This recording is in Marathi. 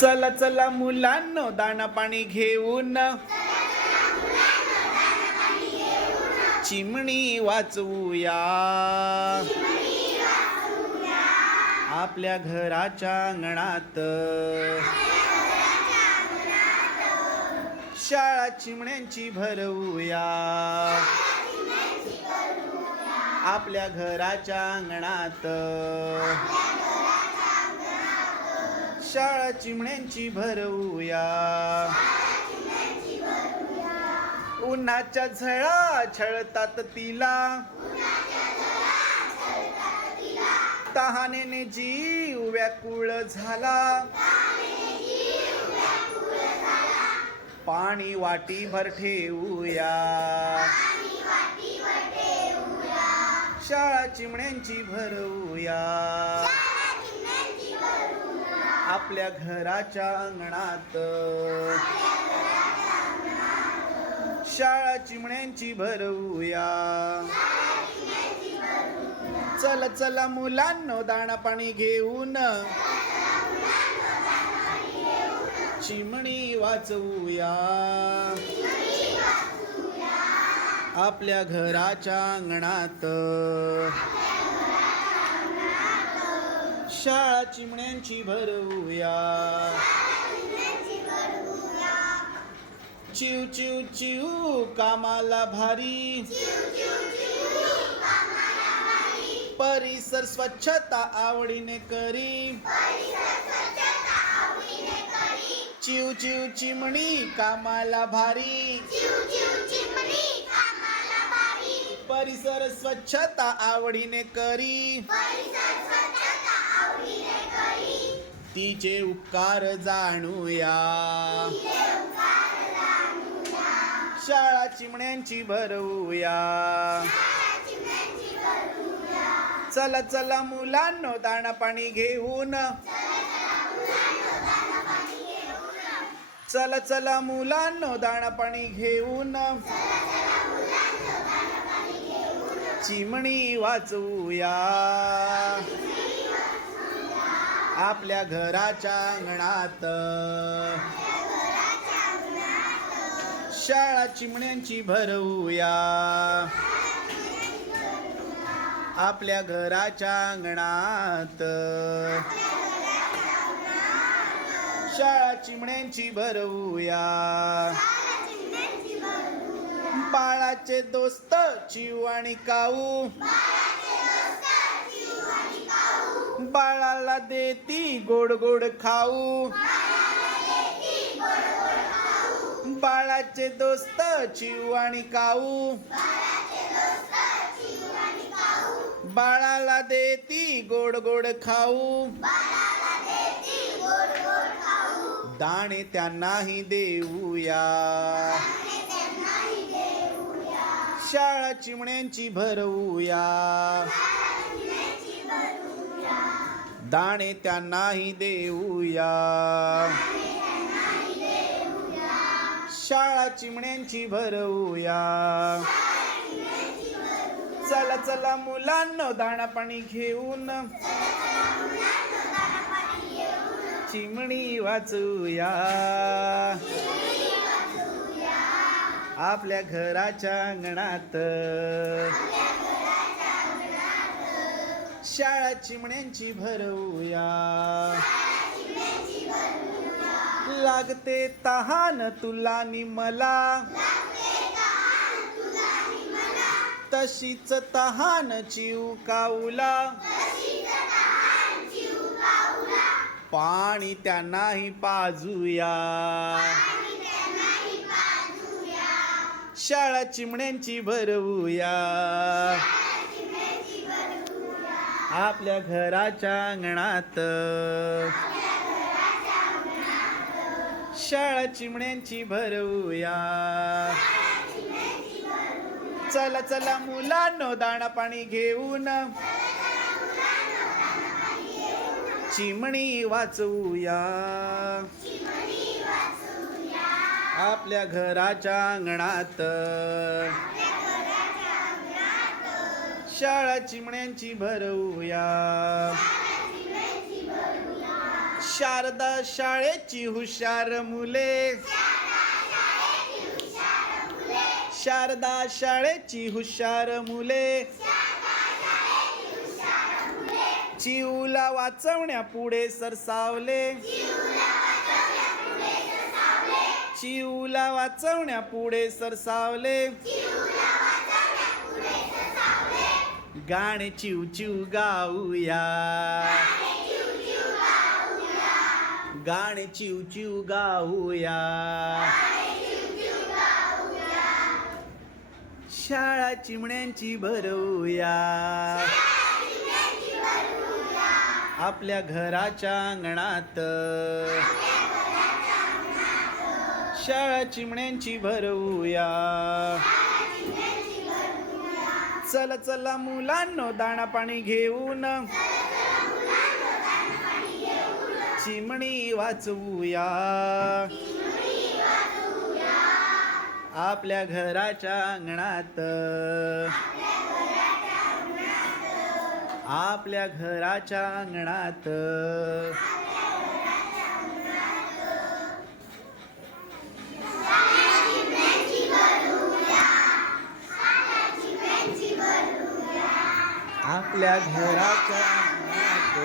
चला चला मुलांनो दाणा पाणी घेऊन. चिमणी वाचवूया. आपल्या घराच्या अंगणात. शाळा चिमण्यांची भरवूया. आपल्या घराच्या अंगणात. शाळा चिमण्यांची भरवूया. उन्हाच्या झळा छळतात तिला. तहानेने जीव व्याकुळ झाला. पाणी वाटीभर ठेवूया. शाळा चिमण्यांची भरवूया. आपल्या घराच्या अंगणात. शाळा चिमण्यांची भरवूया चला चला मुलांनो दाणा पाणी घेऊन. चिमणी वाचवूया. आपल्या घराच्या अंगणात. शाळा चिमण्यांची भरवूया चिव चिव चिव कामाला भारी. परिसर स्वच्छता आवडीने करी. चिव चिव चिमणी कामाला भारी. परिसर स्वच्छता आवडीने करी. तिचे उपकार जाणूया. शाळा चिमण्यांची भरवूया. चला चला मुलांनो दाणा पाणी घेऊन. चला चला मुलांनो दाणा पाणी घेऊन. चिमणी वाचवूया. आपल्या घराच्या अंगणात. शाळा चिमण्यांची भरवूया. आपल्या घराच्या अंगणात. शाळा चिमण्यांची भरवूया. बाळाचे दोस्त चिव आणि काऊ. बाळाला देती गोड गोड खाऊ. बाळाचे दोस्त चिव आणि काऊ. बाळाला देती गोड गोड खाऊ. दाणे त्यांनाही देऊया. शाळा चिमण्यांची भरवूया. दाणे त्यांनाही देऊया. शाळा चिमण्यांची भरवूया. चला चला मुलांनो दाणा पाणी घेऊन चिमणी वाचूया. आपल्या घराच्या अंगणात शाळा चिमण्यांची भरवूया. लागते तहान तुला नि मला तशीच तहान चिव काऊला पाणी त्यांनाही पाजूया. शाळा चिमण्यांची भरवूया. आपल्या घराच्या अंगणात. शाळा चिमण्यांची भरवूया चला चला मुलांनो दाणा पाणी घेऊन. चिमणी वाचवूया. आपल्या घराच्या अंगणात. शाळा चिमण्यांची भरवूया. शारदा शाळेची हुशार मुले. शारदा शाळेची हुशार मुले. चिऊला वाचवण्या पुढे सरसावले. चिऊला वाचवण्या पुढे सरसावले. गाणे चिव चिव गाऊया. गाणे चिव चिव गाऊया. शाळा चिमण्यांची भरवूया. आपल्या घराच्या अंगणात. शाळा चिमण्यांची भरवूया. चला चला मुलांनो दाणा पाणी घेऊन. चिमणी वाचवूया. आपल्या घराच्या अंगणात. आपल्या घराच्या अंगणात. आपल्या घराच्या अंगणात